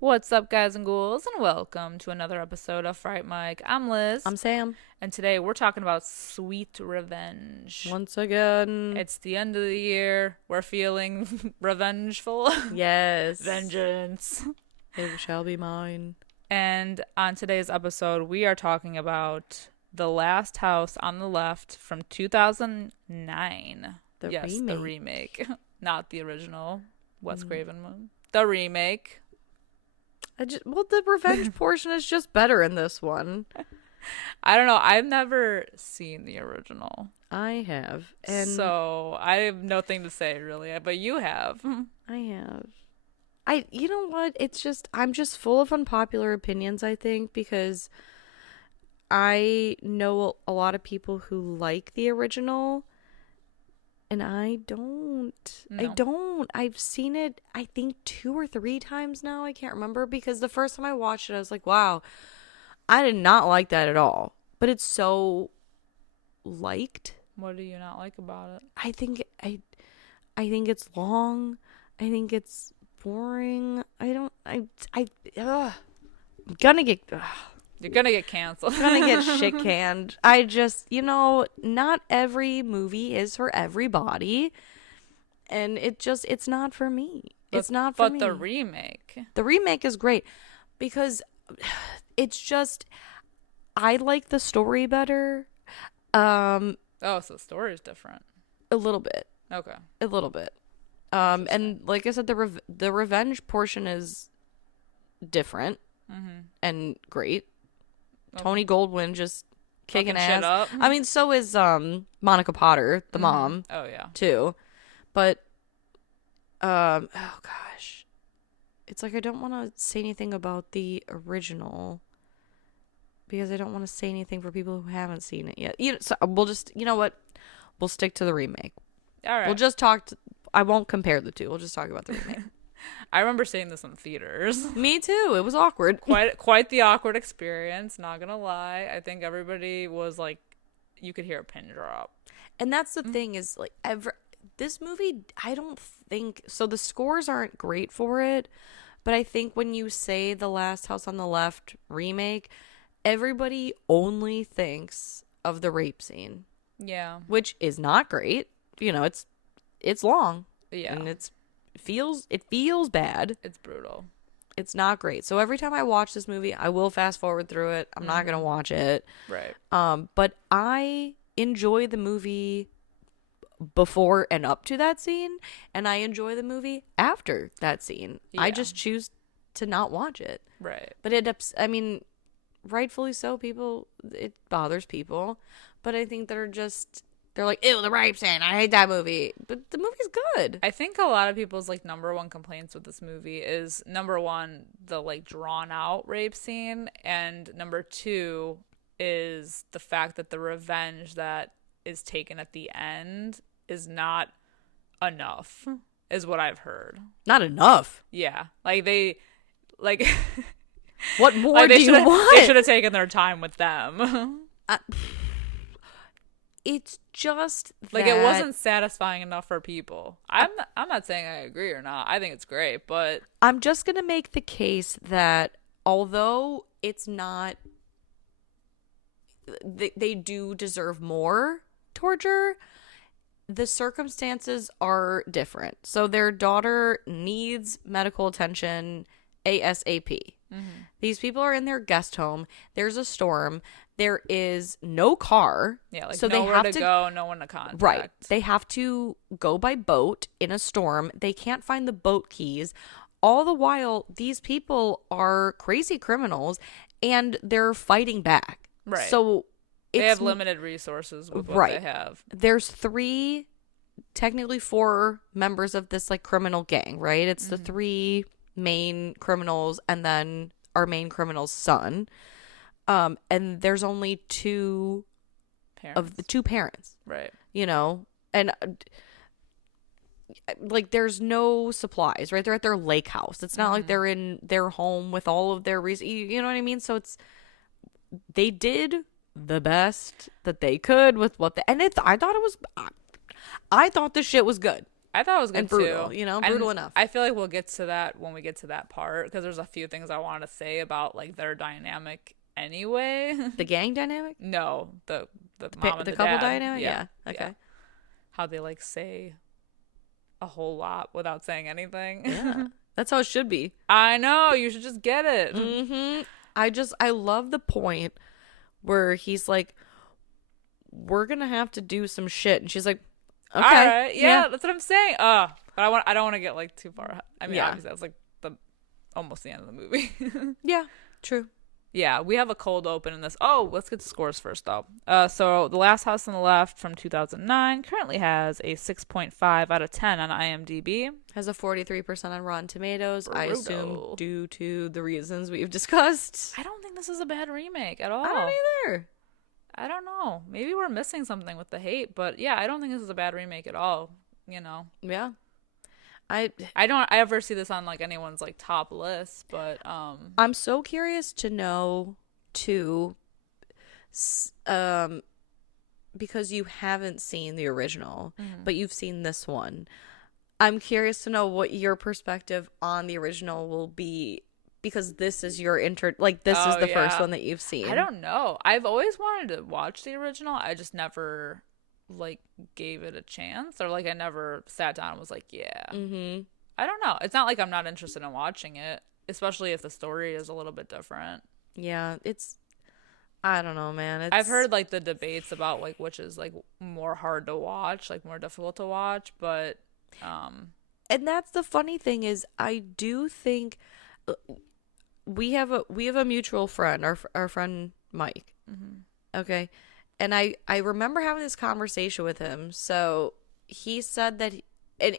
What's up, guys and ghouls, and welcome to another episode of Fright Mic. I'm Liz. I'm Sam. And today we're talking about sweet revenge. Once again. It's the end of the year. We're feeling revengeful. Yes. Vengeance. It shall be mine. And on today's episode, we are talking about The Last House on the Left from 2009. Remake. The remake. Not the original Wes Craven one. The remake. The revenge portion is just better in this one. I don't know. I've never seen the original. I have. And so I have nothing to say really, but you have. I have. You know what? I'm just full of unpopular opinions, I think, because I know a lot of people who like the original. And I don't. No. I don't. I've seen it, I think, 2 or 3 times now. I can't remember. Because the first time I watched it, I was like, wow, I did not like that at all. But it's so liked. What do you not like about it? I think it's long. I think it's boring. I'm gonna get... You're gonna get canceled. I'm gonna get shit canned. I just, not every movie is for everybody. And it's not for me. It's not for me. But the remake is great because it's just, I like the story better. So the story is different. A little bit. Okay. A little bit. And like I said, the revenge portion is different and great. Okay. Tony Goldwyn just kicking ass. Shit up. I mean, so is Monica Potter, the mom. Oh yeah. Too. But oh gosh. It's like I don't want to say anything about the original because I don't want to say anything for people who haven't seen it yet. So we'll just, you know what? We'll stick to the remake. All right. We'll just I won't compare the two. We'll just talk about the remake. I remember seeing this in theaters. Me too. It was awkward. Quite the awkward experience, not gonna lie. I think everybody was like, you could hear a pin drop. And that's the thing is, like, this movie, I don't think... So the scores aren't great for it, but I think when you say The Last House on the Left remake, everybody only thinks of the rape scene. Yeah. Which is not great. It's long. Yeah. And it feels bad. It's brutal. It's not great. So every time I watch this movie, I will fast forward through it. I'm not going to watch it. Right. But I enjoy the movie before and up to that scene, and I enjoy the movie after that scene. Yeah. I just choose to not watch it. Right. But rightfully so, it bothers people. But I think they're like, ew, the rape scene. I hate that movie. But the movie's good. I think a lot of people's like number one complaints with this movie is number one, the like drawn out rape scene, and number two is the fact that the revenge that is taken at the end is not enough, is what I've heard. Not enough? Yeah. Like they like what more like do you want? They should have taken their time with them. It's just like it wasn't satisfying enough for people. I'm not saying I agree or not. I think it's great, but I'm just going to make the case that although it's not, they do deserve more torture, the circumstances are different. So their daughter needs medical attention ASAP. These people are in their guest home. There's a storm. There is no car. Yeah, like so nowhere they have to go, no one to contact. Right. They have to go by boat in a storm. They can't find the boat keys. All the while, these people are crazy criminals and they're fighting back. Right. So they have limited resources with what they have. There's technically 4 members of this like criminal gang, right? It's the 3 main criminals and then our main criminal's son. And there's only 2 of the 2 parents. Right. you know, and like there's no supplies, right? They're at their lake house. It's not like they're in their home with all of their you know what I mean? So they did the best that they could with what I thought the shit was good. I thought it was good and brutal, too. You know, brutal and enough. I feel like we'll get to that when we get to that part, because there's a few things I want to say about like their dynamic anyway. The gang dynamic? No, the mom and the couple dad. dynamic? Yeah. Okay. Yeah. How they like say a whole lot without saying anything. Yeah. That's how it should be. I know. You should just get it. Mm-hmm. I love the point where he's like, we're going to have to do some shit. And she's like, okay. All right. Yeah, that's what I'm saying. But I don't want to get like too far ahead. I mean, obviously that's like almost the end of the movie. Yeah, true. Yeah, we have a cold open in this. Oh, let's get the scores first, though. So The Last House on the Left from 2009 currently has a 6.5 out of 10 on IMDb. Has a 43% on Rotten Tomatoes. Brutal. I assume due to the reasons we've discussed. I don't think this is a bad remake at all. I don't either. I don't know. Maybe we're missing something with the hate, but yeah, I don't think this is a bad remake at all. You know. Yeah. I don't ever see this on like anyone's like top list, but I'm so curious to know too, because you haven't seen the original, but you've seen this one. I'm curious to know what your perspective on the original will be, because this is your this is the first one that you've seen. I don't know. I've always wanted to watch the original. I just never like gave it a chance, or like I never sat down and was like, yeah. I don't know. It's not like I'm not interested in watching it, especially if the story is a little bit different. Yeah, I don't know, man. I've heard like the debates about like which is like more hard to watch, like more difficult to watch, but and that's the funny thing is I do think we have a mutual friend, our friend Mike. Okay. And I remember having this conversation with him. So he said that I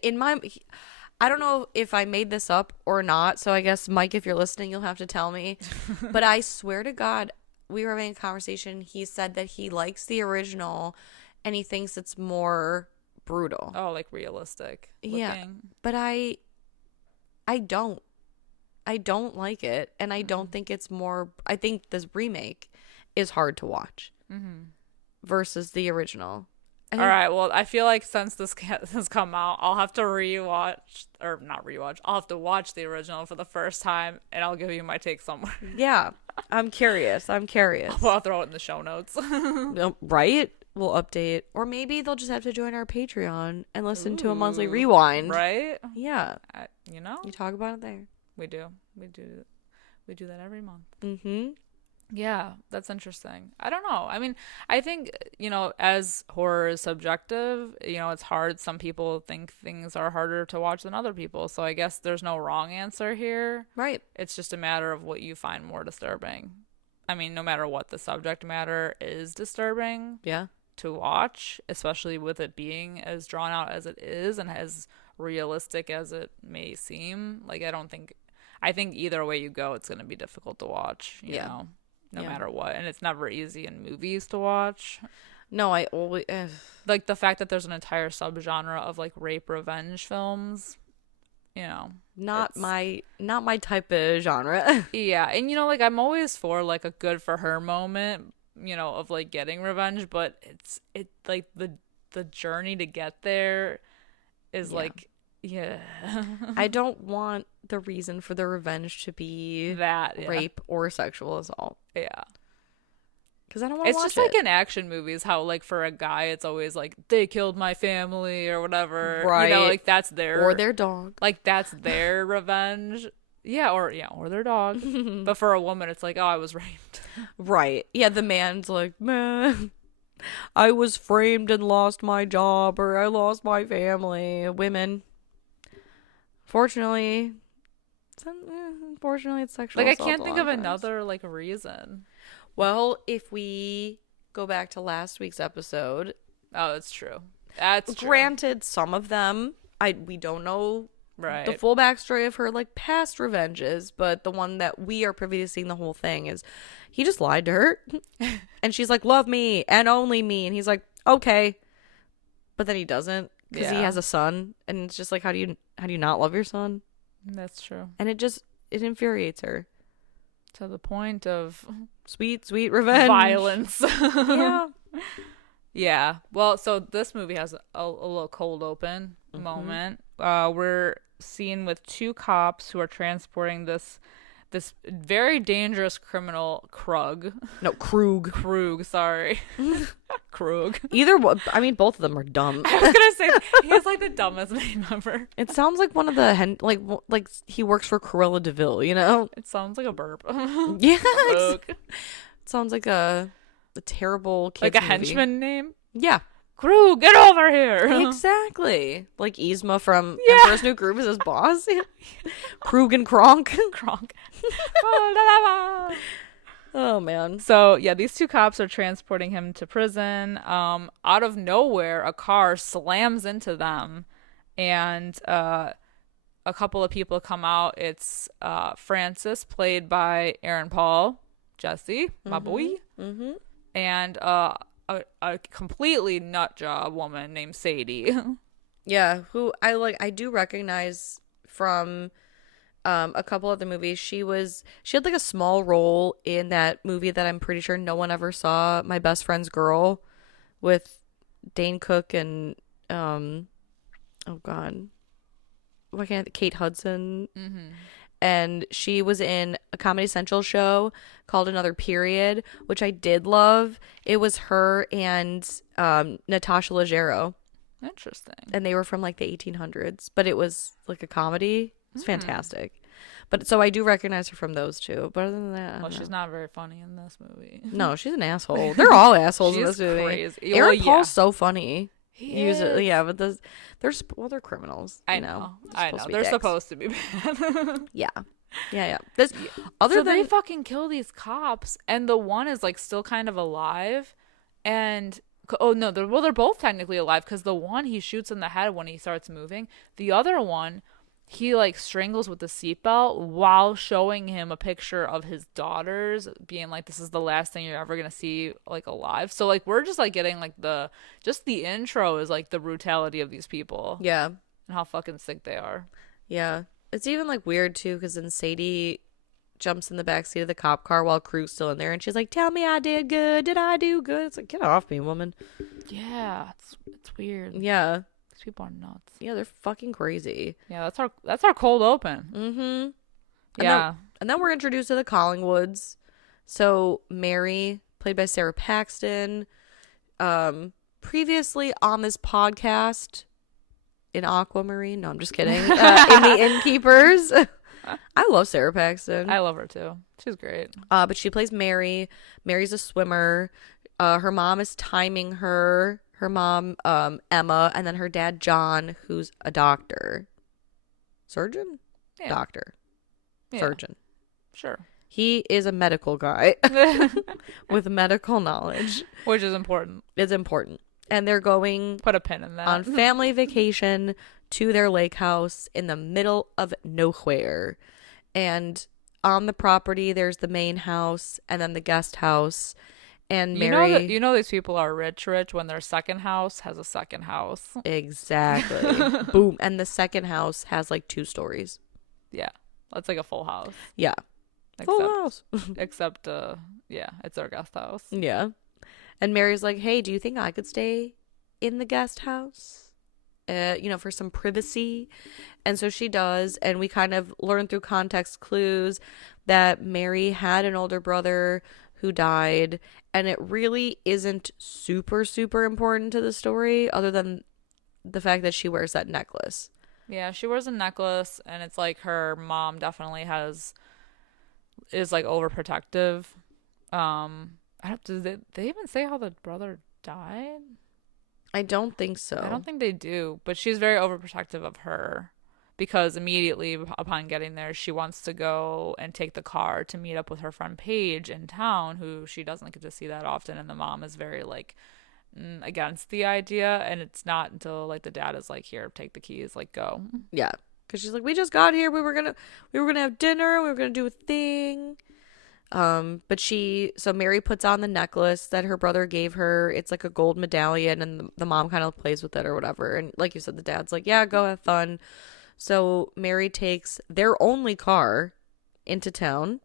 don't know if I made this up or not. So I guess, Mike, if you're listening, you'll have to tell me. But I swear to God, we were having a conversation. He said that he likes the original and he thinks it's more brutal. Oh, like realistic looking. Yeah. But I don't like it. And I don't think it's more. I think this remake is hard to watch. Versus the original. All right, well, I feel like since this has come out, I'll have to I'll have to watch the original for the first time, and I'll give you my take somewhere. Yeah, I'm curious. I'll throw it in the show notes. Right? We'll update. Or maybe they'll just have to join our Patreon and listen to a monthly rewind. Right? Yeah. You know? You talk about it there. We do. We do that every month. Mm-hmm. Yeah, that's interesting. I don't know. I mean, I think, you know, as horror is subjective, you know, it's hard. Some people think things are harder to watch than other people. So I guess there's no wrong answer here. Right. It's just a matter of what you find more disturbing. I mean, no matter what, the subject matter is disturbing. Yeah. To watch, especially with it being as drawn out as it is and as realistic as it may seem. Like, I think either way you go, it's going to be difficult to watch, you know? No matter what. And it's never easy in movies to watch. No, I always like the fact that there's an entire subgenre of like rape revenge films, you know. Not my type of genre. Yeah, and you know, like I'm always for like a good for her moment, you know, of like getting revenge, but it like the journey to get there is like I don't want the reason for the revenge to be that rape or sexual assault. Yeah. Because I don't want to watch it. It's just like in action movies how like for a guy it's always like they killed my family or whatever. Right. You know, like that's their or their dog. Like that's their revenge. Yeah, or their dog. But for a woman it's like, oh, I was raped. Right. Yeah, the man's like, man, I was framed and lost my job, or I lost my family. Women, fortunately, it's sexual like assault. I can't think of another like reason. Well, if we go back to last week's episode, oh, that's true. That's true. Granted, some of them we don't know the full backstory of her like past revenges, but the one that we are privy to seeing the whole thing is he just lied to her, and she's like, "Love me and only me," and he's like, "Okay." but then he doesn't because he has a son, and it's just like, how do you not love your son? That's true. And it infuriates her to the point of sweet revenge, violence. Yeah. Yeah. Well, so this movie has a little cold open moment. We're seen with two cops who are transporting this very dangerous criminal, Krug. No, Krug. Krug, sorry. Krug. Either one. I mean, both of them are dumb. I was gonna say he has like the dumbest name ever. It sounds like one of the like he works for Cruella de Vil, you know? It sounds like a burp. Yeah. Krug. It sounds like a terrible kids like a movie. henchman name. Yeah. Krug, get over here. Exactly. Like Yzma from Emperor's New Groove is his boss. Krug and Kronk. Kronk. Oh, man. So, yeah, these two cops are transporting him to prison. Out of nowhere, a car slams into them, and a couple of people come out. It's Francis, played by Aaron Paul, Jesse, my boy, and a completely nut job woman named Sadie. Yeah, who I do recognize from a couple of the movies. She had like a small role in that movie that I'm pretty sure no one ever saw, My Best Friend's Girl, with Dane Cook and oh god, why can't Kate Hudson? And she was in a Comedy Central show called Another Period, which I did love. It was her and Natasha Leggero. Interesting. And they were from like the 1800s, but it was like a comedy. It's fantastic. But so I do recognize her from those two. But other than that, well, she's not very funny in this movie. No, she's an asshole. They're all assholes in this movie. Crazy. Aaron Paul's so funny. Usually, yeah, but they're criminals. I know. They're supposed to be bad. Yeah. They fucking kill these cops, and the one is like still kind of alive, and they're both technically alive because the one he shoots in the head when he starts moving. The other one, he like strangles with the seatbelt while showing him a picture of his daughters, being like, this is the last thing you're ever gonna see like alive. So like we're just like getting like the intro is like the brutality of these people. Yeah. And how fucking sick they are. Yeah. It's even like weird too because then Sadie jumps in the backseat of the cop car while Krug's still in there, and she's like, tell me I did good. Did I do good? It's like, get off me, woman. Yeah, it's weird. Yeah. These people are nuts. Yeah, they're fucking crazy. Yeah, that's our cold open. And then we're introduced to the Collingwoods. So Mary, played by Sarah Paxton, previously on this podcast in Aquamarine. No, I'm just kidding. In The Innkeepers. I love Sarah Paxton. I love her too. She's great. But she plays Mary. Mary's a swimmer. Her mom is timing her. Her mom, Emma, and then her dad, John, who's a doctor. Surgeon? Yeah. Doctor. Yeah. Surgeon. Sure. He is a medical guy with medical knowledge. Which is important. It's important. And they're going put a pin in that on family vacation to their lake house in the middle of nowhere. And on the property, there's the main house and then the guest house. And Mary, you know these people are rich when their second house has a second house. Exactly. Boom. And the second house has like 2 stories. Yeah. That's like a full house. Yeah. Full house. Except it's our guest house. Yeah. And Mary's like, hey, do you think I could stay in the guest house? For some privacy. And so she does. And we kind of learn through context clues that Mary had an older brother who died, and it really isn't super, super important to the story other than the fact that she wears that necklace. Yeah, she wears a necklace, and it's like her mom definitely is like overprotective. Did they even say how the brother died? I don't think so. I don't think they do, but she's very overprotective of her. Because immediately upon getting there, she wants to go and take the car to meet up with her friend Paige in town, who she doesn't get to see that often. And the mom is very like against the idea. And it's not until like the dad is like, here, take the keys, like go. Yeah. Because she's like, we just got here. We were gonna have dinner. We were gonna do a thing. So Mary puts on the necklace that her brother gave her. It's like a gold medallion, and the mom kind of plays with it or whatever. And like you said, the dad's like, yeah, go have fun. So Mary takes their only car into town.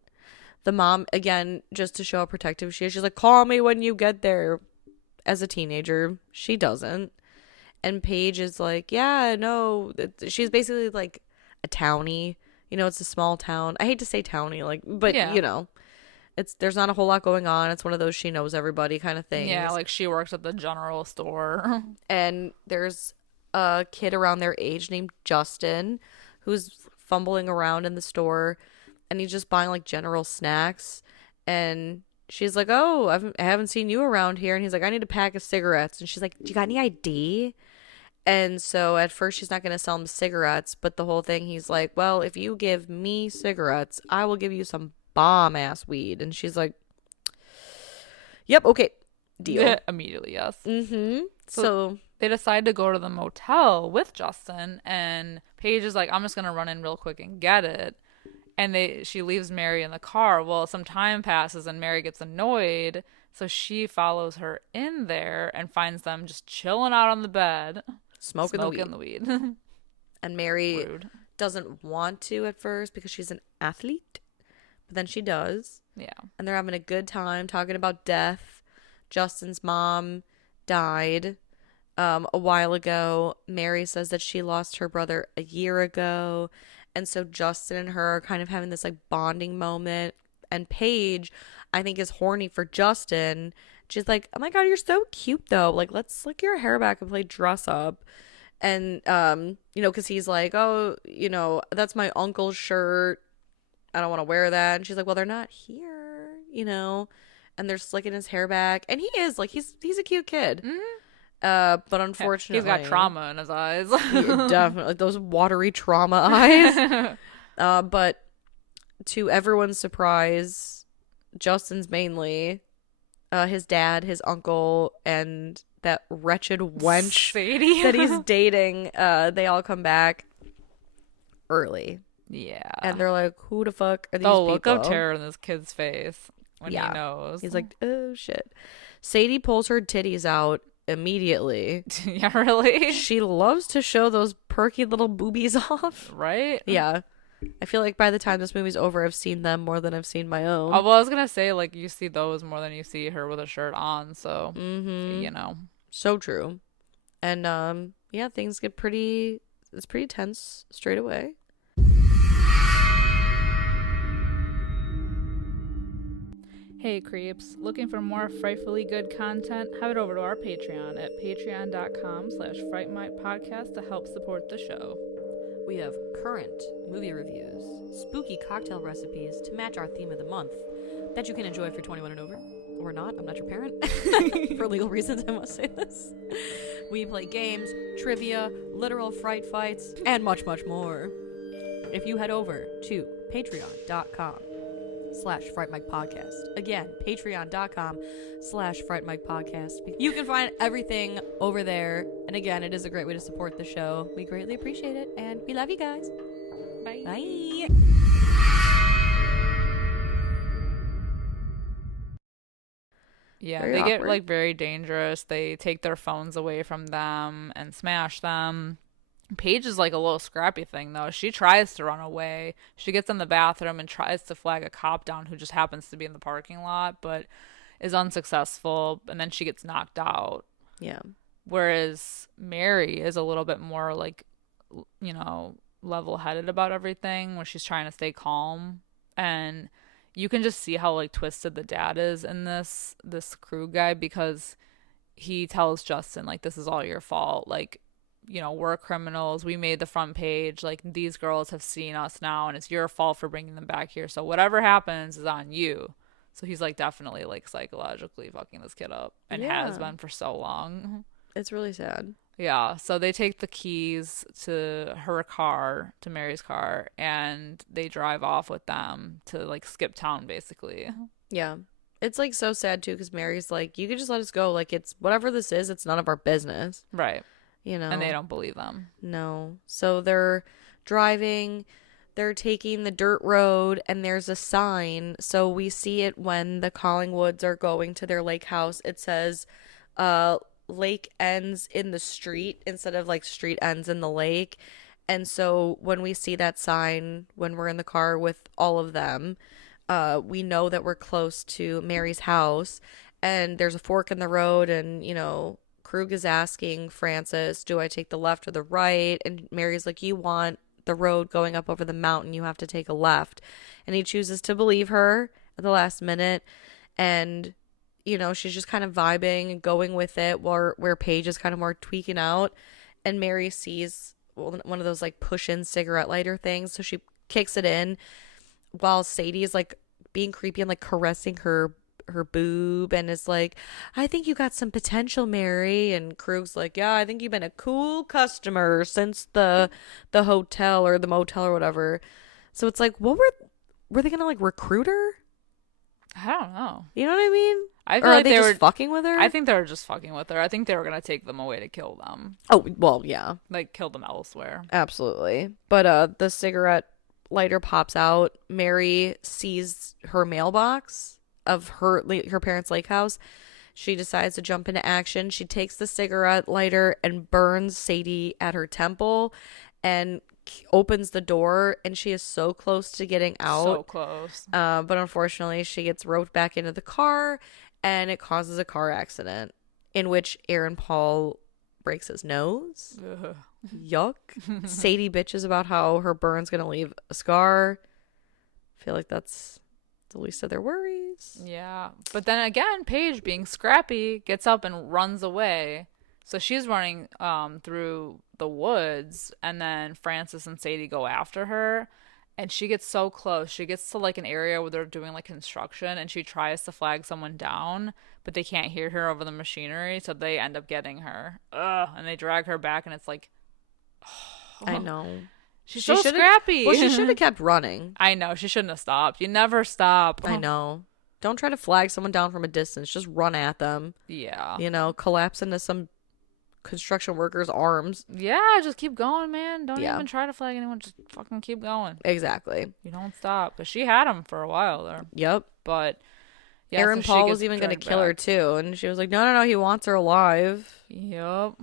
The mom, again, just to show how protective she is, she's like, call me when you get there. As a teenager, she doesn't. And Paige is like, yeah, no. She's basically like a townie. You know, it's a small town. I hate to say townie, like, but Yeah. you know, there's not a whole lot going on. It's one of those she knows everybody kind of things. Yeah, like she works at the general store. And there's a kid around their age named Justin who's fumbling around in the store, and he's just buying like general snacks. And she's like, oh, I haven't seen you around here. And he's like, I need a pack of cigarettes. And she's like, do you got any ID? And so at first she's not going to sell him cigarettes, but the whole thing, he's like, well, if you give me cigarettes, I will give you some bomb ass weed. And she's like, yep, okay, deal. Immediately, yes. Mm-hmm. So they decide to go to the motel with Justin, and Paige is like, I'm just gonna run in real quick and get it. And she leaves Mary in the car. Well, some time passes and Mary gets annoyed, so she follows her in there and finds them just chilling out on the bed, smoking the weed. And Mary Rude. doesn't want to at first because she's an athlete, but then she does. Yeah. And they're having a good time talking about death. Justin's mom died a while ago. Mary says that she lost her brother a year ago. And so Justin and her are kind of having this like bonding moment. And Paige, I think, is horny for Justin. She's like, oh my God, you're so cute though. Like, let's slick your hair back and play dress up. And, you know, because he's like, oh, you know, that's my uncle's shirt. I don't want to wear that. And she's like, well, they're not here, you know. And they're slicking his hair back. And he is like, he's a cute kid. Mm-hmm. But unfortunately, he's got trauma in his eyes. Definitely those watery trauma eyes. But to everyone's surprise, Justin's mainly his dad, his uncle, and that wretched wench Sadie that he's dating, they all come back early. Yeah. And they're like, who the fuck are these the people? look of terror in this kid's face when he knows. He's like, oh shit. Sadie pulls her titties out immediately. Yeah, really? She loves to show those perky little boobies off. Right? Yeah. I feel like by the time this movie's over, I've seen them more than I've seen my own. Well, I was gonna say, like, you see those more than you see her with a shirt on, so, you know. So true. And, yeah, things get it's pretty tense straight away. Hey creeps, looking for more frightfully good content? Head over to our Patreon at patreon.com/frightmicpodcast to help support the show. We have current movie reviews, spooky cocktail recipes to match our theme of the month that you can enjoy if you're 21 and over. Or not, I'm not your parent. For legal reasons, I must say this. We play games, trivia, literal fright fights, and much, much more. If you head over to patreon.com/Fright Mic Podcast. Again, patreon.com/Fright Mic Podcast. You can find everything over there. And again, it is a great way to support the show. We greatly appreciate it. And we love you guys. Bye. Bye. Yeah, Very they get awkward. like very dangerous. They take their phones away from them and smash them. Paige is like a little scrappy thing though. She tries to run away. She gets in the bathroom and tries to flag a cop down who just happens to be in the parking lot, but is unsuccessful, and then she gets knocked out. Yeah. Whereas Mary is a little bit more like, you know, level-headed about everything when she's trying to stay calm. And you can just see how like twisted the dad is in this crew guy, because he tells Justin like, this is all your fault, like, you know, we're criminals, we made the front page, like these girls have seen us now and it's your fault for bringing them back here, so whatever happens is on you. So he's like definitely like psychologically fucking this kid up, and has been for so long. It's really sad. Yeah, so they take the keys to her car, to Mary's car, and they drive off with them to like skip town basically. Yeah. It's like so sad too, because Mary's like, you could just let us go, like it's whatever this is, it's none of our business, Right. you know. And they don't believe them. No. So they're driving they're taking the dirt road and there's a sign. So we see it when the Collingwoods are going to their lake house. It says, lake ends in the street instead of like street ends in the lake. And so when we see that sign, when we're in the car with all of them, we know that we're close to Mary's house, and there's a fork in the road, and, you know, Krug is asking Francis, do I take the left or the right? And Mary's like, you want the road going up over the mountain, you have to take a left. And he chooses to believe her at the last minute. And, you know, she's just kind of vibing and going with it, where Paige is kind of more tweaking out. And Mary sees one of those like push-in cigarette lighter things, so she kicks it in while Sadie is like being creepy and like caressing her boob and is like, I think you got some potential, Mary. And Krug's like, yeah, I think you've been a cool customer since the hotel or the motel or whatever. So it's like, what were they gonna like recruit her? I don't know. You know what I mean? I feel or are like they just fucking with her? I think they were just fucking with her. I think they were gonna take them away to kill them. Oh, well, yeah. Like, kill them elsewhere. Absolutely. But the cigarette lighter pops out. Mary sees her mailbox of her parents' lake house. She decides to jump into action. She takes the cigarette lighter and burns Sadie at her temple and opens the door, and she is so close to getting out. So close. But unfortunately, she gets roped back into the car, and it causes a car accident in which Aaron Paul breaks his nose. Ugh. Yuck. Sadie bitches about how her burn's gonna leave a scar. I feel like that's the least of their worries. Yeah. But then again, Paige, being scrappy, gets up and runs away. So she's running through the woods, and then Francis and Sadie go after her, and she gets so close. She gets to like an area where they're doing like construction, and she tries to flag someone down, but they can't hear her over the machinery, so they end up getting her. Ugh, and they drag her back, and it's like, oh, I know. She's so scrappy. Well, she should have kept running. I know. She shouldn't have stopped. You never stop. I know. Don't try to flag someone down from a distance. Just run at them. Yeah. You know, collapse into some construction worker's arms. Yeah, just keep going, man. Don't even try to flag anyone. Just fucking keep going. Exactly. You don't stop. Because she had him for a while there. Yep. But yeah, Aaron Paul was even going to kill her too. And she was like, no, he wants her alive. Yep.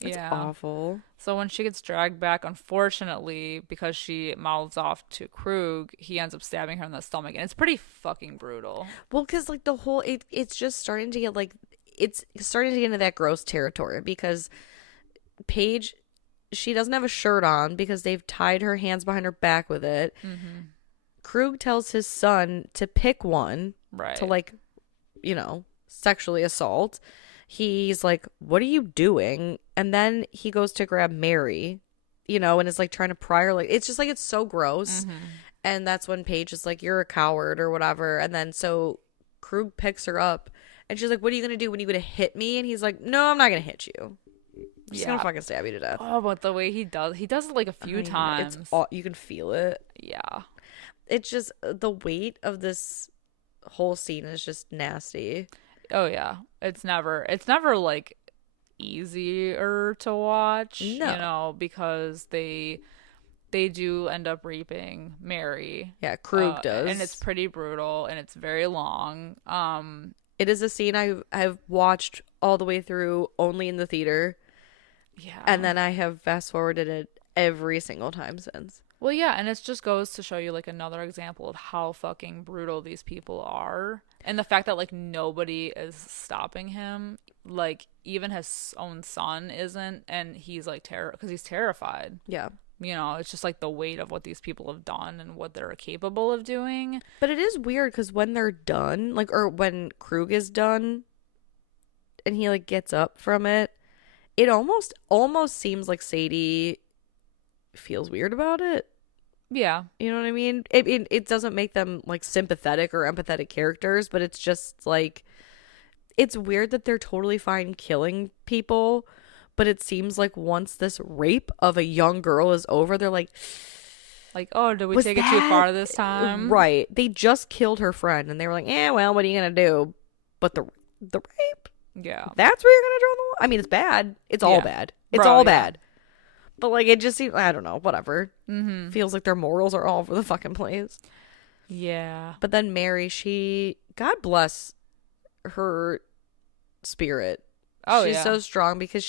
It's awful. So when she gets dragged back, unfortunately, because she mouths off to Krug, he ends up stabbing her in the stomach. And it's pretty fucking brutal. Well, because like the whole, it's just starting to get like, it's starting to get into that gross territory because Paige, she doesn't have a shirt on because they've tied her hands behind her back with it. Mm-hmm. Krug tells his son to pick one to like, you know, sexually assault. He's like, what are you doing? And then he goes to grab Mary, you know, and is like trying to pry her. Like, it's just like, it's so gross. Mm-hmm. And that's when Paige is like, you're a coward or whatever. And then so Krug picks her up. And she's like, what are you going to do when you going to hit me? And he's like, no, I'm not going to hit you. I'm just going to fucking stab you to death. Oh, but the way he does it like a few times. It's you can feel it. Yeah. It's just, the weight of this whole scene is just nasty. Oh, yeah. It's never like easier to watch, you know, because they do end up raping Mary. Yeah, Krug does. And it's pretty brutal, and it's very long. It is a scene I've watched all the way through only in the theater. Yeah. And then I have fast forwarded it every single time since. Well, yeah, and it just goes to show you like another example of how fucking brutal these people are. And the fact that like nobody is stopping him, like even his own son isn't, and he's like because he's terrified. Yeah. You know, it's just like the weight of what these people have done and what they're capable of doing. But it is weird because when they're done, like, or when Krug is done and he like gets up from it, it almost seems like Sadie feels weird about it. Yeah. You know what I mean? It doesn't make them like sympathetic or empathetic characters, but it's just like, it's weird that they're totally fine killing people. But it seems like once this rape of a young girl is over, they're like, oh, did we take it too far this time? Right. They just killed her friend, and they were like, well, what are you going to do? But the rape? Yeah. That's where you're going to draw the line? I mean, it's bad. It's all bad. It's all bad. But like it just seems, I don't know, whatever. Feels like their morals are all over the fucking place. Yeah. But then Mary, God bless her spirit. Oh, she's yeah. so strong because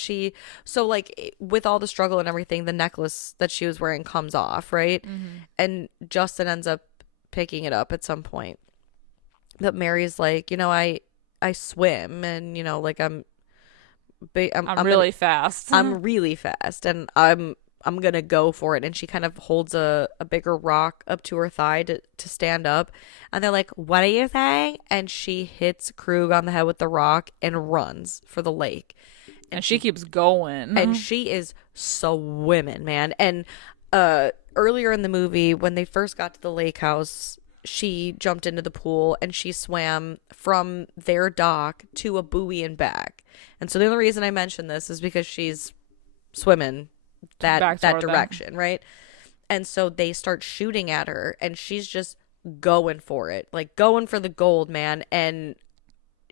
so like with all the struggle and everything, the necklace that she was wearing comes off, right? And Justin ends up picking it up at some point. But Mary's like, I swim, and like I'm really fast. I'm really fast, and I'm gonna go for it. And she kind of holds a bigger rock up to her thigh to stand up, and they're like, what are you saying? And she hits Krug on the head with the rock and runs for the lake, and she keeps going, and she is swimming, man. And earlier in the movie, when they first got to the lake house, she jumped into the pool and she swam from their dock to a buoy and back. And so the only reason I mention this is because she's swimming that direction, right? And so they start shooting at her, and she's just going for it, like going for the gold, man. And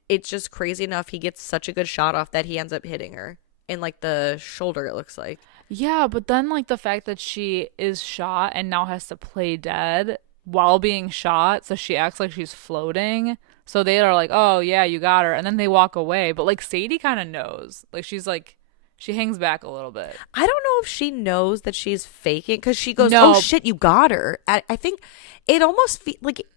it's just crazy enough. He gets such a good shot off that he ends up hitting her in like the shoulder, it looks like. Yeah, but then like the fact that she is shot and now has to play dead while being shot, so she acts like she's floating. So they are like, oh yeah, you got her, and then they walk away. But like Sadie kind of knows, like she's like, she hangs back a little bit. I don't know if she knows that she's faking, because she goes, No. oh shit, you got her. I think it almost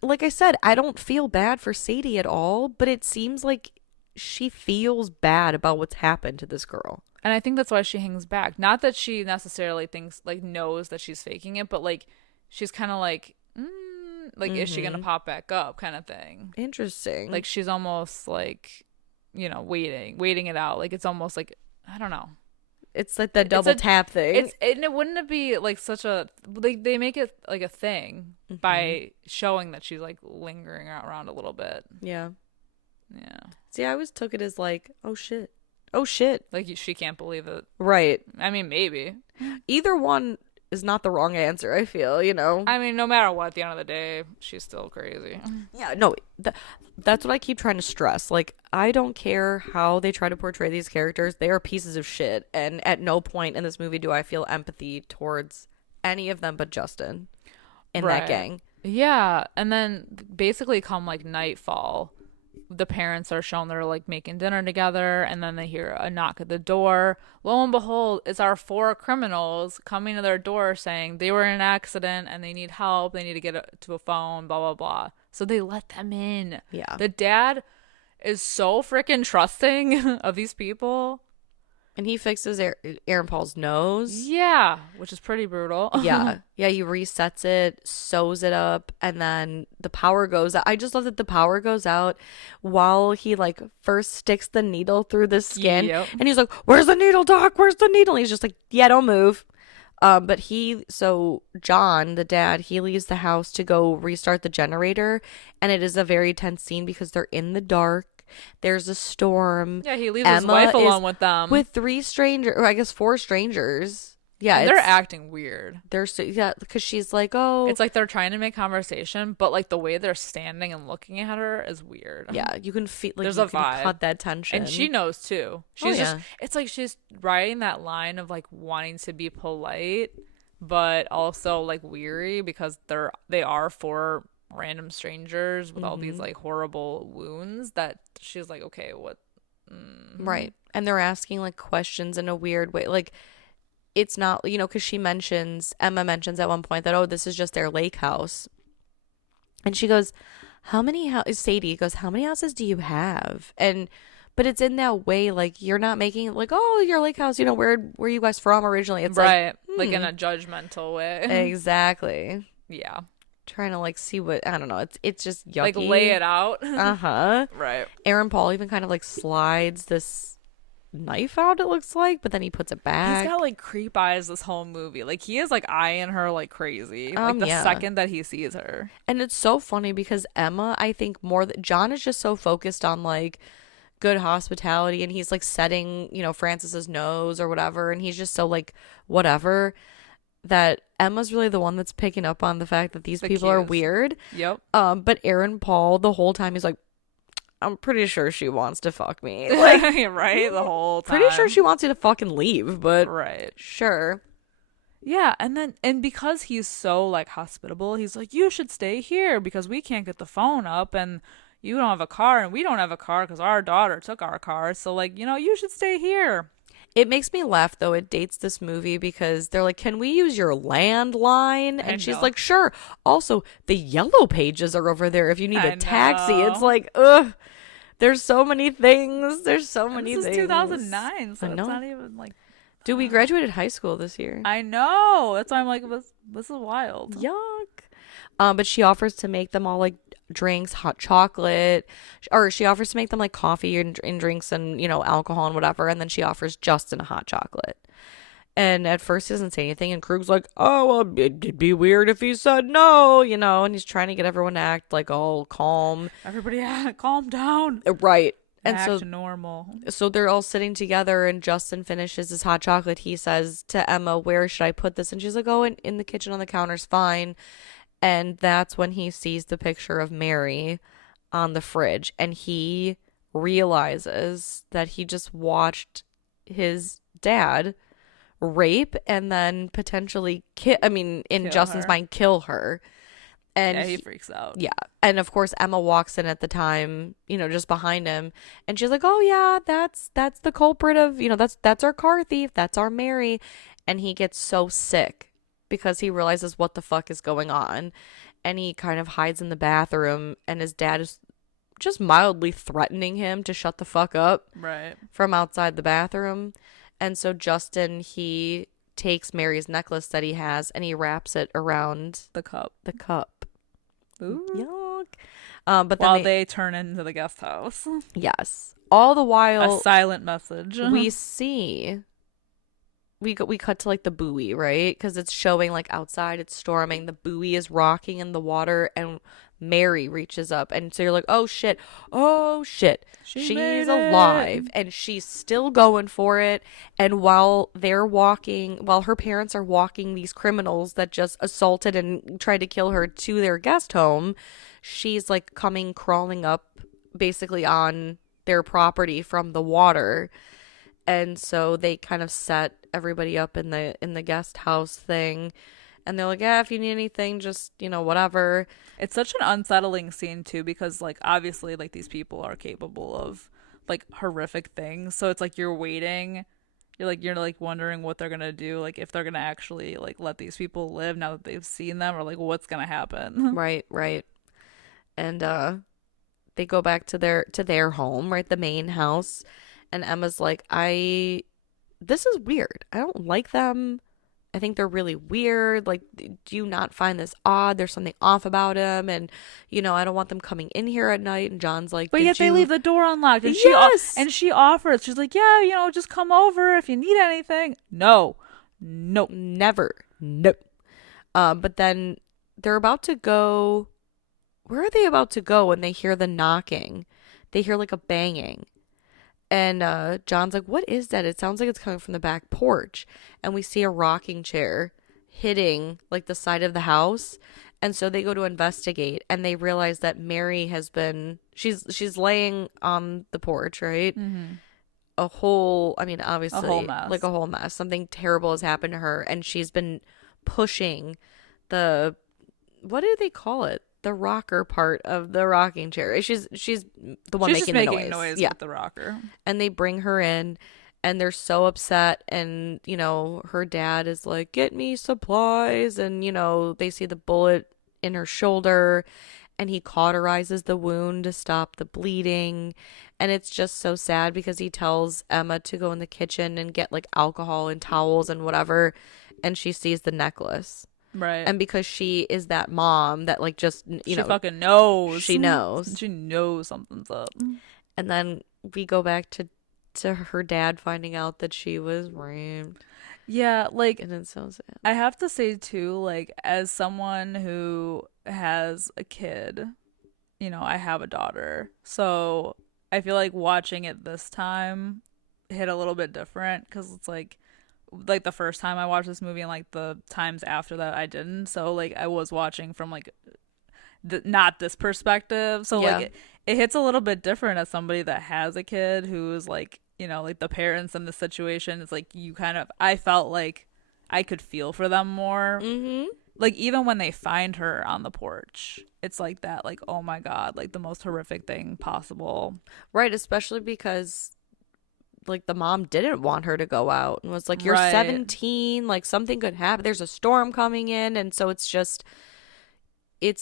like I said, I don't feel bad for Sadie at all, but it seems like she feels bad about what's happened to this girl. And I think that's why she hangs back. Not that she necessarily thinks, like, knows that she's faking it, but like she's kind of like, is she gonna pop back up, kind of thing. Interesting. Like she's almost like, waiting it out. Like it's almost like, I don't know. It's like the double tap thing. It wouldn't it be like such a, like they make it like a thing by showing that she's like lingering around a little bit. Yeah. Yeah. See, I always took it as like, oh shit. Oh shit. Like she can't believe it. Right. I mean, maybe. Either one is not the wrong answer, I feel, I mean, no matter what, at the end of the day, she's still crazy. Yeah, no, that's what I keep trying to stress. Like, I don't care how they try to portray these characters. They are pieces of shit. And at no point in this movie do I feel empathy towards any of them but Justin in that gang. Yeah. And then basically come like nightfall, the parents are shown they're like making dinner together, and then they hear a knock at the door. Lo and behold, it's our 4 criminals coming to their door saying they were in an accident and they need help. They need to get to a phone, blah, blah, blah. So they let them in. Yeah. The dad is so freaking trusting of these people. And he fixes Aaron Paul's nose. Yeah, which is pretty brutal. Yeah. Yeah, he resets it, sews it up, and then the power goes out. I just love that the power goes out while he like first sticks the needle through the skin. Yep. And he's like, where's the needle, Doc? Where's the needle? And he's just like, yeah, don't move. But John, the dad, he leaves the house to go restart the generator. And it is a very tense scene because they're in the dark. There's a storm. Yeah, he leaves his wife alone with them. With 3 strangers, or I guess 4 strangers. Yeah, they're acting weird. Because she's like, oh. It's like they're trying to make conversation, but like the way they're standing and looking at her is weird. Yeah, you can feel like there's you a can vibe. cut that tension. And she knows too. She's it's like she's riding that line of like wanting to be polite, but also like weary because they are 4 random strangers with all these like horrible wounds that she's like, okay, what? Right. And they're asking like questions in a weird way. Like, it's not, because Emma mentions at one point that, oh, this is just their lake house. And she goes, Sadie goes, how many houses do you have? But it's in that way, like, you're not making it like, oh, your lake house, where you guys from originally? It's right. Like in a judgmental way. Exactly. Yeah. Trying to like see what, I don't know, it's just yucky. Like lay it out. Right. Aaron Paul even kind of like slides this knife out, it looks like, but then he puts it back. He's got like creep eyes this whole movie. Like he is like eyeing her like crazy. Like the second that he sees her. And it's so funny because Emma, I think John is just so focused on like good hospitality, and he's like setting Francis's nose or whatever, and he's just so like whatever, that Emma's really the one that's picking up on the fact that these people are weird. Yep. But Aaron Paul the whole time he's like, I'm pretty sure she wants to fuck me. Like, right? The whole time. Pretty sure she wants you to fucking leave, but right. Sure. Yeah, and because he's so like hospitable, he's like, you should stay here because we can't get the phone up, and you don't have a car and we don't have a car because our daughter took our car. So like, you should stay here. It makes me laugh though. It dates this movie because they're like, "Can we use your landline?" I And she's know. like, "Sure." Also, the yellow pages are over there if you need I a taxi. It's know. like, ugh. There's so many things. There's so And this many is things. 2009, I so it's know. not even like Dude, we graduated high school this year. I know. That's why I'm like, this is wild. Yuck. But she offers to make them all like drinks, hot chocolate, or she offers to make them like coffee and drinks and, alcohol and whatever. And then she offers Justin a hot chocolate. And at first he doesn't say anything. And Krug's like, oh, well, it'd be weird if he said no, and he's trying to get everyone to act like all calm. Everybody, calm down. Right. And Act normal. So they're all sitting together and Justin finishes his hot chocolate. He says to Emma, where should I put this? And she's like, oh, in the kitchen on the counter's fine. And that's when he sees the picture of Mary on the fridge. And he realizes that he just watched his dad rape and then potentially in Kill Justin's her. mind, kill her. And Yeah, he freaks out. yeah. And of course Emma walks in at the time, just behind him, and she's like, "Oh yeah, that's the culprit of, that's our car thief, that's our Mary." And he gets so sick because he realizes what the fuck is going on. And he kind of hides in the bathroom and his dad is just mildly threatening him to shut the fuck up Right. from outside the bathroom. And so Justin, he takes Mary's necklace that he has and he wraps it around The cup. the cup. Ooh. Yuck. But then While they turn into the guest house. yes. All the while A silent message. we see we cut to like the buoy, right? Because it's showing like outside it's storming, the buoy is rocking in the water, and Mary reaches up, and so you're like, oh shit, She she's made alive, it. and she's still going for it. And while her parents are walking these criminals that just assaulted and tried to kill her to their guest home, she's like crawling up basically on their property from the water. And so they kind of set everybody up in the guest house thing. And they're like, yeah, if you need anything, just, whatever. It's such an unsettling scene too, because like obviously like these people are capable of like horrific things. So it's like you're waiting. You're like wondering what they're gonna do, like if they're gonna actually like let these people live now that they've seen them, or like what's gonna happen. Right. And they go back to their home, right? The main house. And Emma's like, this is weird. I don't like them. I think they're really weird. Like, do you not find this odd? There's something off about him. And, I don't want them coming in here at night. And John's like, But yet they leave the door unlocked, and Yes! she offers. She's like, yeah, just come over if you need anything. No, Never. Nope. But then they're about to go. Where are they about to go when they hear the knocking? They hear like a banging. And John's like, what is that? It sounds like it's coming from the back porch. And we see a rocking chair hitting like the side of the house. And so they go to investigate, and they realize that Mary has been she's laying on the porch, right? Mm-hmm. Obviously A whole mess. like a whole mess. Something terrible has happened to her, and she's been pushing what do they call it? The rocker part of the rocking chair. She's the one She's making just the noise. with the rocker. And they bring her in, and they're so upset, and her dad is like, get me supplies, and they see the bullet in her shoulder, and he cauterizes the wound to stop the bleeding. And it's just so sad because he tells Emma to go in the kitchen and get like alcohol and towels and whatever, and she sees the necklace. Right. And because she is that mom that like just she fucking knows. She knows. She knows something's up. And then we go back to her dad finding out that she was raped. Yeah, like, and it's so sad. I have to say too, like, as someone who has a kid, I have a daughter, so I feel like watching it this time hit a little bit different, because it's like the first time I watched this movie and like the times after that I didn't, so like I was watching from like not this perspective, so Yeah. like it hits a little bit different as somebody that has a kid who's like like the parents in the situation. It's like I felt like I could feel for them more. Mm-hmm. Like, even when they find her on the porch, it's like that, like, oh my God, like the most horrific thing possible. Right, especially because like the mom didn't want her to go out and was like, you're Right. 17, like something could happen. There's a storm coming in. And so it's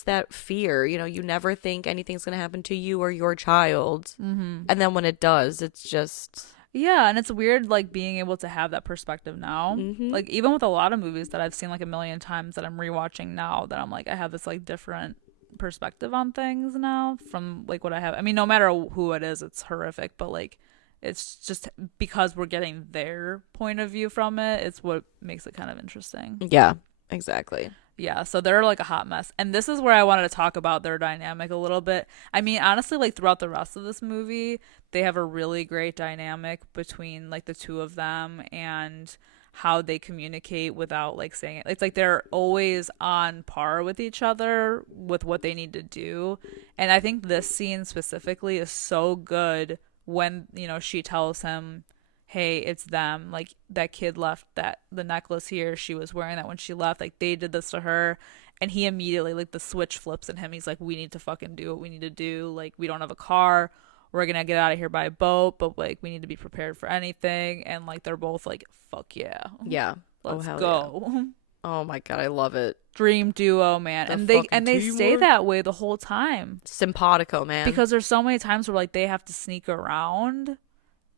that fear, you never think anything's going to happen to you or your child. Mm-hmm. And then when it does, it's just. Yeah, and it's weird, like, being able to have that perspective now. Mm-hmm. Like, even with a lot of movies that I've seen, like, a million times that I'm rewatching now, that I'm like, I have this, like, different perspective on things now from, like, what I have. I mean, no matter who it is, it's horrific, but, like, it's just because we're getting their point of view from it, it's what makes it kind of interesting. Yeah, exactly. Yeah, so they're like a hot mess. And this is where I wanted to talk about their dynamic a little bit. I mean, honestly, like throughout the rest of this movie, they have a really great dynamic between like the two of them and how they communicate without like saying it. It's like they're always on par with each other with what they need to do. And I think this scene specifically is so good when, she tells him, hey, it's them. Like, that kid left the necklace here. She was wearing that when she left. Like, they did this to her. And he immediately, like, the switch flips in him. He's like, we need to fucking do what we need to do. Like, we don't have a car. We're going to get out of here by boat. But, like, we need to be prepared for anything. And, like, they're both like, fuck yeah. Yeah. Let's go. Yeah. Oh, my God. I love it. Dream duo, man. And they stay that way the whole time. Simpatico, man. Because there's so many times where, like, they have to sneak around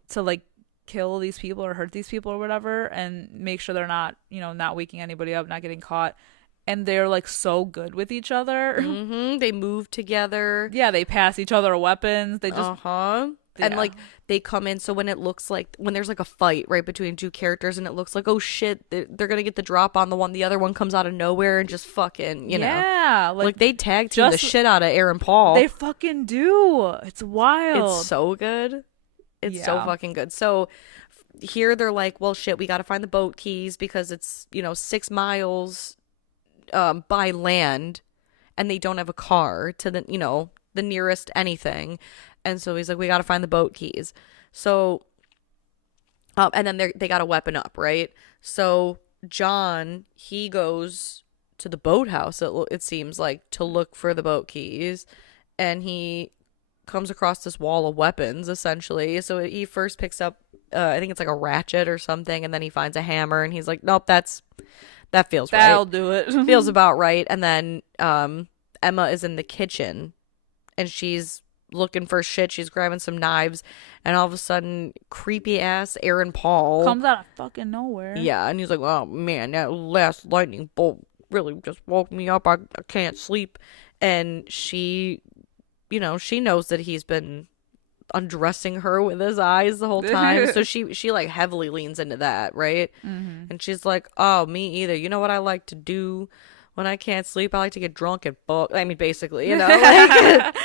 to, like, kill these people or hurt these people or whatever and make sure they're not, not waking anybody up, not getting caught. And they're like so good with each other. Mm-hmm. They move together. Yeah, they pass each other weapons. They just Yeah. And like they come in, so when it looks like when there's like a fight right between two characters and it looks like, oh shit, they're gonna get the drop on the other one comes out of nowhere and just fucking yeah, like they tag team the shit out of Aaron Paul. They fucking do. It's wild. It's so good. It's so fucking good. So here they're like, well, shit, we got to find the boat keys because it's, 6 miles by land and they don't have a car to the nearest anything. And so he's like, we got to find the boat keys. So, and then they got to weapon up, right? So John, he goes to the boathouse, it seems like, to look for the boat keys. And he comes across this wall of weapons essentially. So he first picks up I think it's like a ratchet or something, and then he finds a hammer and he's like, nope, that feels right. That'll do it. Feels about right. And then Emma is in the kitchen and she's looking for shit. She's grabbing some knives and all of a sudden creepy ass Aaron Paul comes out of fucking nowhere. Yeah, and he's like, oh man, that last lightning bolt really just woke me up. I can't sleep. And she she knows that he's been undressing her with his eyes the whole time. So she like heavily leans into that, right? Mm-hmm. And she's like, oh, me either. You know what I like to do when I can't sleep? I like to get drunk and fuck. I mean, basically, like,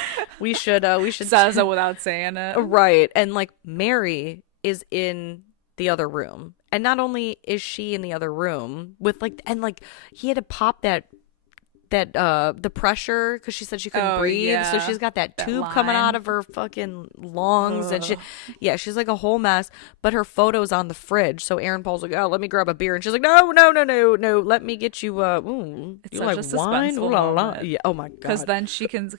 we should says it without saying it. Right. And like Mary is in the other room. And not only is she in the other room with like, and like he had to pop that the pressure because she said she couldn't breathe, yeah. so she's got that tube coming out of her fucking lungs. Ugh. And she's like a whole mess. But her photo's on the fridge, so Aaron Paul's like, oh, let me grab a beer, and she's like, no, let me get you it's you such like a wine? suspenseful moment. Yeah, oh my god, because then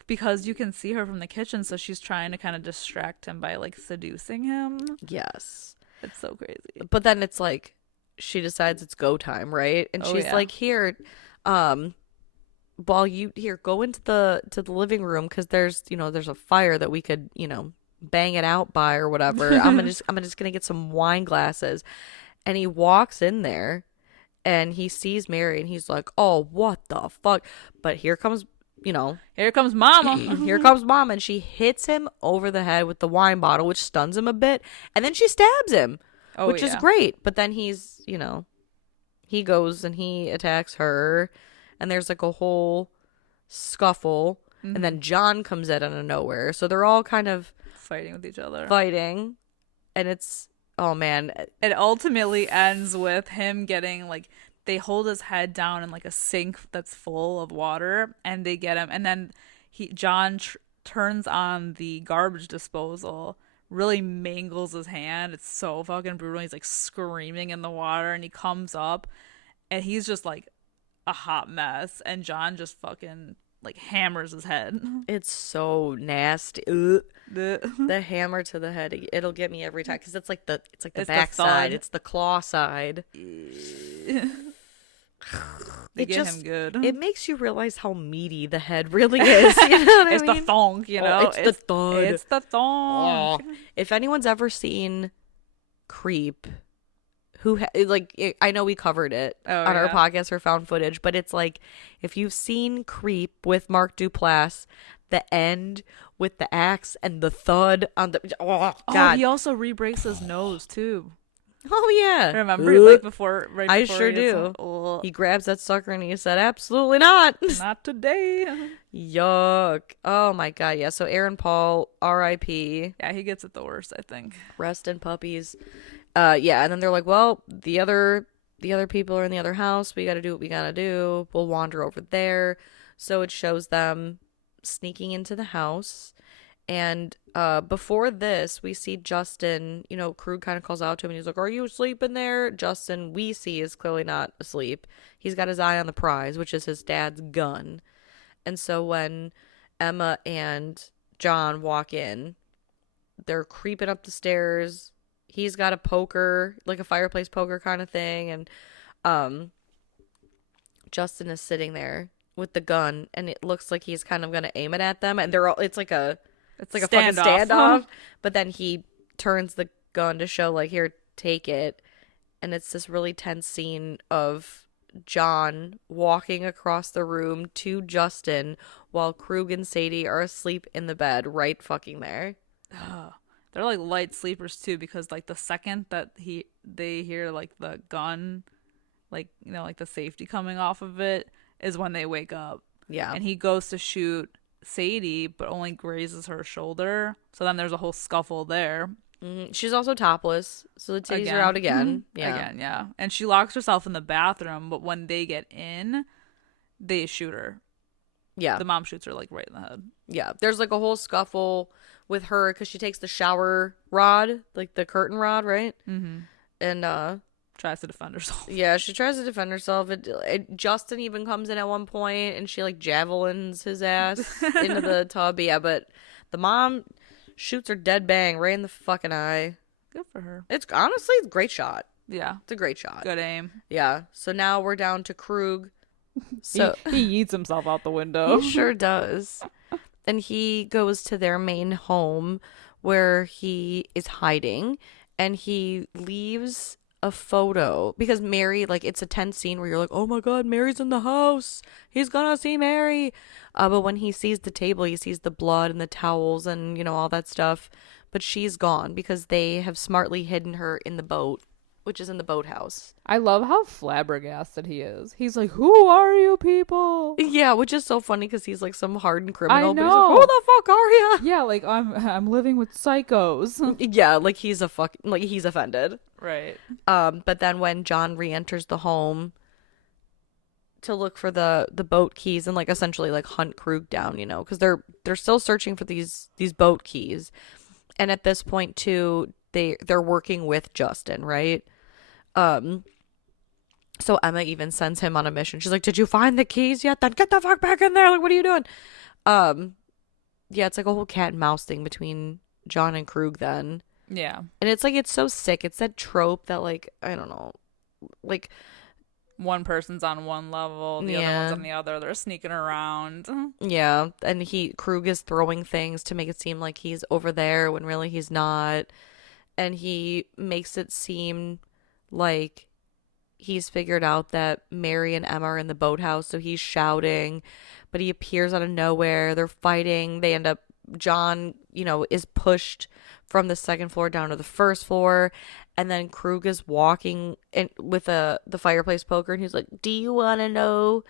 because you can see her from the kitchen, so she's trying to kind of distract him by like seducing him. Yes, it's so crazy. But then it's like she decides it's go time, right? And she's like, here, while you go into the living room, because there's a fire that we could bang it out by or whatever. I'm just gonna get some wine glasses. And he walks in there and he sees Mary and he's like, oh, what the fuck? But here comes mama. Here comes mama, and she hits him over the head with the wine bottle, which stuns him a bit, and then she stabs him, which is great. But then he's he goes and he attacks her. And there's like a whole scuffle. Mm-hmm. And then John comes out of nowhere. So they're all kind of fighting with each other. And it's, oh man. It ultimately ends with him getting like, they hold his head down in like a sink that's full of water. And they get him. And then John turns on the garbage disposal, really mangles his hand. It's so fucking brutal. He's like screaming in the water. And he comes up. and he's just like a hot mess, and John just fucking like hammers his head. It's so nasty. Ugh. The hammer to the head, it'll get me every time because it's like the back side, it's the claw side. They get him good. It makes you realize how meaty the head really is. You know what I it's mean? the thonk, you know. It's the thud. It's the thonk. If anyone's ever seen Creep, I know we covered it on our podcast for found footage, but it's like if you've seen Creep with Mark Duplass, the end with the axe and the thud on the God. He also re-breaks his nose too. Oh yeah, remember right before I sure do. He grabs that sucker and he said, "Absolutely not, not today." Yuck! Oh my God, yeah. So Aaron Paul, R.I.P. Yeah, he gets it the worst, I think. Rest in puppies. Yeah, and then they're like, "Well, the other people are in the other house. We got to do what we got to do. We'll wander over there." So it shows them sneaking into the house. And before this, we see Justin, Krug kind of calls out to him and he's like, "Are you asleep in there?" Justin, we see, is clearly not asleep. He's got his eye on the prize, which is his dad's gun. And so when Emma and John walk in, they're creeping up the stairs. He's got a poker, like a fireplace poker kind of thing. And Justin is sitting there with the gun and it looks like he's kind of going to aim it at them. And it's like a fucking standoff. But then he turns the gun to show, like, "Here, take it." And it's this really tense scene of John walking across the room to Justin while Krug and Sadie are asleep in the bed right fucking there. They're like light sleepers too, because like the second that they hear like the gun, like, like the safety coming off of it is when they wake up. Yeah. And he goes to shoot Sadie, but only grazes her shoulder. So then there's a whole scuffle there. Mm-hmm. She's also topless, so the titties are out again. Mm-hmm. Yeah. Again, yeah. And she locks herself in the bathroom, but when they get in, they shoot her. Yeah. The mom shoots her like right in the head. Yeah. There's like a whole scuffle with her because she takes the shower rod, like the curtain rod, right? Mm-hmm. And tries to defend herself. Yeah, she tries to defend herself. Justin even comes in at one point and she like javelins his ass into the tub. Yeah, but the mom shoots her dead bang right in the fucking eye. Good for her. It's honestly a great shot. Yeah. It's a great shot. Good aim. Yeah. So now we're down to Krug. So he eats himself out the window. He sure does. And he goes to their main home where he is hiding and he leaves a photo because Mary, like, it's a tense scene where you're like, "Oh my God, Mary's in the house. He's gonna see Mary." But when he sees the table, he sees the blood and the towels and, all that stuff. But she's gone because they have smartly hidden her in the boat, which is in the boathouse. I love how flabbergasted he is. He's like, "Who are you people?" Yeah, which is so funny because he's like some hardened criminal. I know. But he's like, "Who the fuck are you?" Yeah, like I'm living with psychos. Yeah, like he's he's offended. Right. But then when John re-enters the home to look for the boat keys and like essentially like hunt Krug down, because they're still searching for these boat keys, and at this point too, they're working with Justin, right? So Emma even sends him on a mission. She's like, "Did you find the keys yet? Then get the fuck back in there. Like, what are you doing?" Yeah, it's like a whole cat and mouse thing between John and Krug then. Yeah. And it's like, it's so sick. It's that trope that, like, I don't know, like, one person's on one level, the other one's on the other. They're sneaking around. Yeah, and Krug is throwing things to make it seem like he's over there when really he's not. And he makes it seem like he's figured out that Mary and Emma are in the boathouse, so he's shouting, but he appears out of nowhere. They're fighting. They end up, John, is pushed from the second floor down to the first floor, and then Krug is walking with the fireplace poker, and he's like, "Do you want to know?"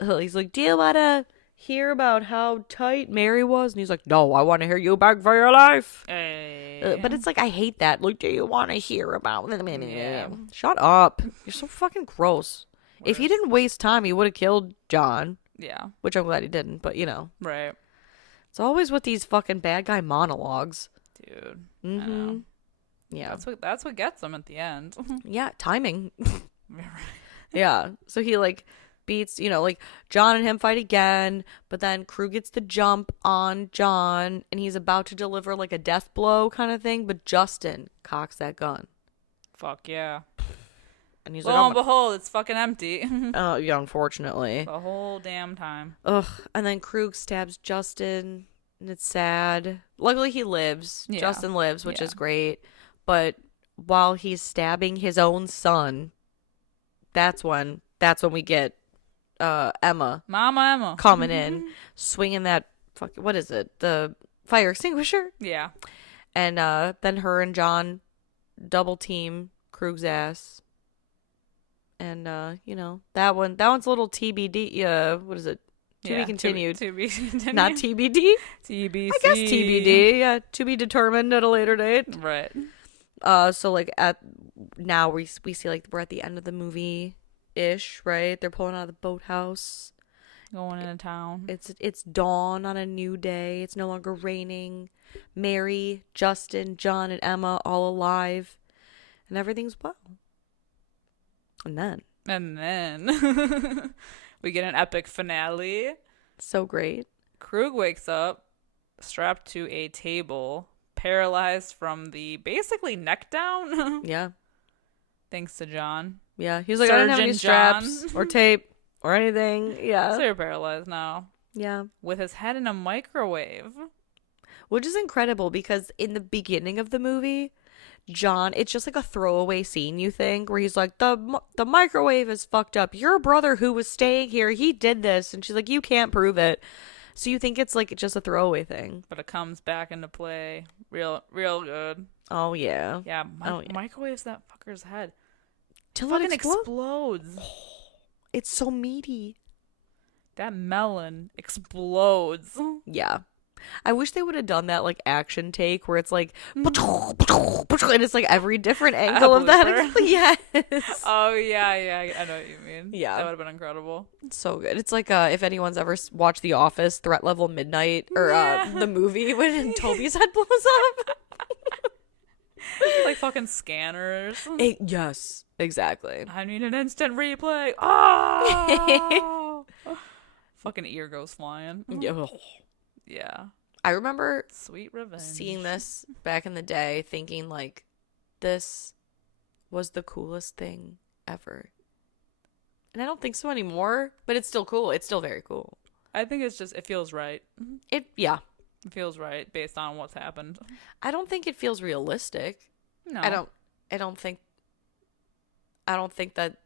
He's like, "Do you want to hear about how tight Mary was?" And he's like, "No, I want to hear you beg for your life." Hey. But it's like, I hate that. Like, "Do you want to hear about?" Yeah. Shut up. You're so fucking gross. If he didn't waste time, he would have killed John. Yeah. Which I'm glad he didn't, but Right. It's always with these fucking bad guy monologues. Dude. Mm-hmm. I know. Yeah. That's what gets them at the end. Yeah, timing. Yeah. So he like beats, like John and him fight again, but then Krug gets the jump on John and he's about to deliver like a death blow kind of thing, but Justin cocks that gun. Fuck yeah. And he's Lo like, and behold, it's fucking empty. oh, yeah, unfortunately. The whole damn time. Ugh. And then Krug stabs Justin and it's sad. Luckily he lives. Yeah. Justin lives, which is great. But while he's stabbing his own son, that's when we get Emma, Mama Emma, coming in, swinging that what is it? The fire extinguisher. Yeah. And then her and John double team Krug's ass. And that one's a little TBD. What is it? To be continued. To be continued. Not TBD. TBC. I guess TBD. Yeah, to be determined at a later date. Right. So like now we see like we're at the end of the movie ish, right? They're pulling out of the boathouse, going into town. It's dawn on a new day. It's no longer raining. Mary, Justin, John, and Emma all alive, and everything's well. And then we get an epic finale. So great. Krug wakes up, strapped to a table, paralyzed from the basically neck down. Yeah. Thanks to John. Yeah, he's like, I didn't have any straps John. or tape or anything. Yeah. So you're paralyzed now. Yeah. With his head in a microwave. Which is incredible because in the beginning of the movie, John, it's just like a throwaway scene, you think, where he's like, the microwave is fucked up. Your brother who was staying here, he did this. And she's like, you can't prove it. So you think it's like just a throwaway thing. But it comes back into play real good. Oh, yeah. Yeah, microwaves that fucker's head. Till fucking it explodes. It's so meaty. That melon explodes. Yeah. I wish they would have done that like action take where it's like and it's like every different angle of that. Yes. Oh yeah, I know what you mean. Yeah. That would have been incredible. So good. It's like if anyone's ever watched The Office, Threat Level Midnight, or the movie when Toby's head blows up. Like fucking scanners. Yes, exactly. I need an instant replay. Oh! Fucking ear goes flying. Yeah. I remember Sweet revenge. seeing this back in the day thinking like this was the coolest thing ever. And I don't think so anymore, but it's still cool. It's still very cool. I think it's just, it feels right. It feels right based on what's happened. I don't think it feels realistic. No. I don't think that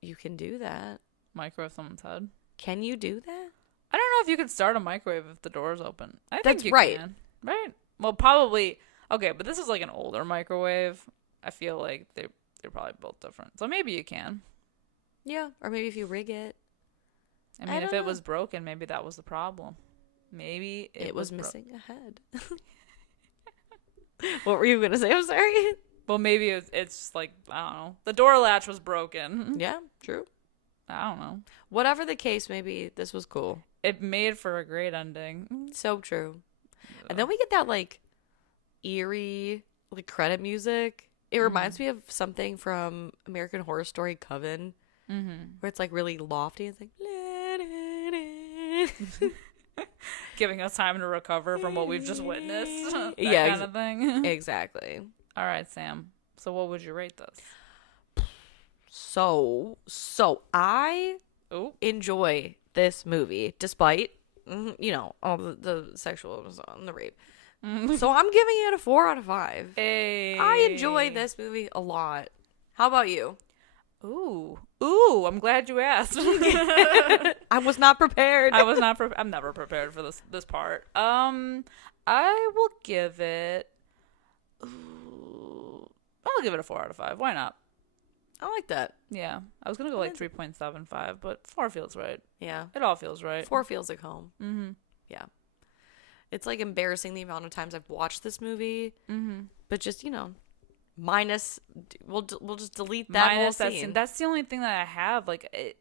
you can do that. Microwave someone's head. Can you do that? I don't know if you can start a microwave if the door's open. I think That's you right. can. Right? Well, probably. Okay, but this is like an older microwave. I feel like they're probably built different. So maybe you can. Yeah, or maybe if you rig it. I mean, if it was broken, maybe that was the problem. Maybe it was missing a head. What were you going to say? I'm sorry. Well, maybe it's just like, I don't know. The door latch was broken. Yeah, true. I don't know. Whatever the case may be, this was cool. It made for a great ending. So true. And then we get that like eerie like credit music. It reminds me of something from American Horror Story Coven, where it's like really lofty. It's like giving us time to recover from what we've just witnessed. That kind of thing. Exactly. All right, Sam. So what would you rate this? So I enjoy this movie despite all the sexual and the rape. So I'm giving it a 4 out of 5. Hey. I enjoy this movie a lot. How about you? Ooh, I'm glad you asked. I was not prepared. I'm never prepared for this part. I will give it I'll give it a 4 out of 5. Why not? I like that. Yeah. I was going to go like 3.75, but 4 feels right. Yeah. It all feels right. 4 feels like home. Mm-hmm. Yeah. It's like embarrassing the amount of times I've watched this movie. Mm-hmm. But just, minus, we'll just delete that whole scene. That's the only thing that I have. Like,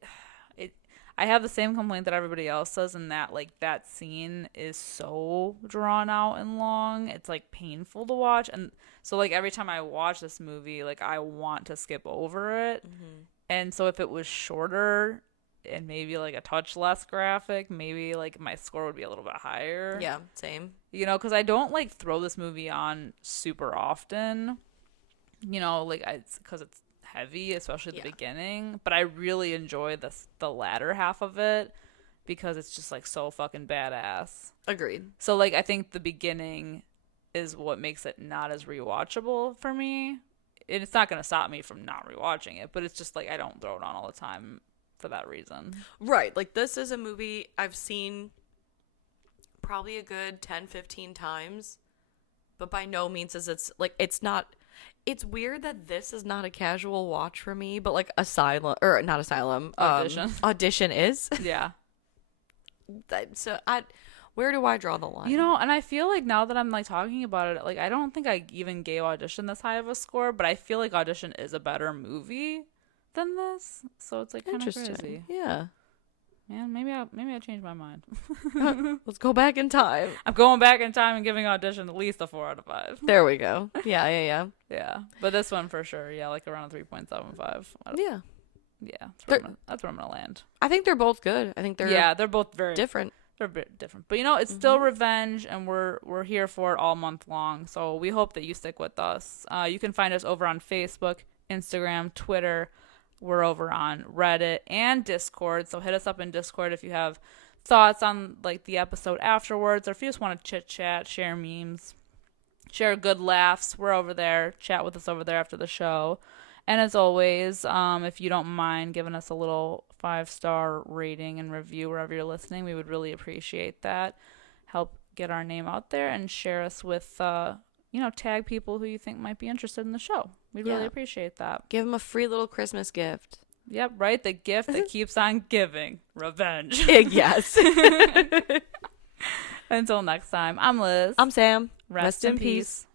I have the same complaint that everybody else does, in that like that scene is so drawn out and long. It's like painful to watch, and so like every time I watch this movie, like I want to skip over it, And so if it was shorter and maybe like a touch less graphic, maybe like my score would be a little bit higher. Yeah, same. You know, because I don't like throw this movie on super often. You know, like because it's heavy, especially at the beginning. But I really enjoy the latter half of it because it's just like so fucking badass. Agreed. So like I think the beginning is what makes it not as rewatchable for me. And it's not gonna stop me from not rewatching it, but it's just like I don't throw it on all the time for that reason. Right. Like, this is a movie I've seen probably a good 10, 15 times, but by no means is it's weird that this is not a casual watch for me, but like Audition is. Yeah. So where do I draw the line? You know, and I feel like now that I'm like talking about it, like I don't think I even gave Audition this high of a score, but I feel like Audition is a better movie than this. So it's like kind of crazy. Yeah. Man, maybe I changed my mind. Let's go back in time. I'm going back in time and giving Audition at least a 4 out of 5. There we go. Yeah. Yeah. But this one for sure, yeah, like around a 3.75. Yeah. Yeah. That's where I'm gonna land. I think they're both good. I think they're both very different. They're a bit different. But you know, it's still revenge, and we're here for it all month long. So we hope that you stick with us. You can find us over on Facebook, Instagram, Twitter. We're over on Reddit and Discord. So hit us up in Discord if you have thoughts on like the episode afterwards, or if you just want to chit chat, share memes, share good laughs. We're over there. Chat with us over there after the show. And as always, if you don't mind giving us a little 5-star rating and review wherever you're listening, we would really appreciate that. Help get our name out there and share us with, tag people who you think might be interested in the show. We'd really appreciate that. Give them a free little Christmas gift. Yep, right? The gift that keeps on giving. Revenge. Yes. Until next time, I'm Liz. I'm Sam. Rest in peace.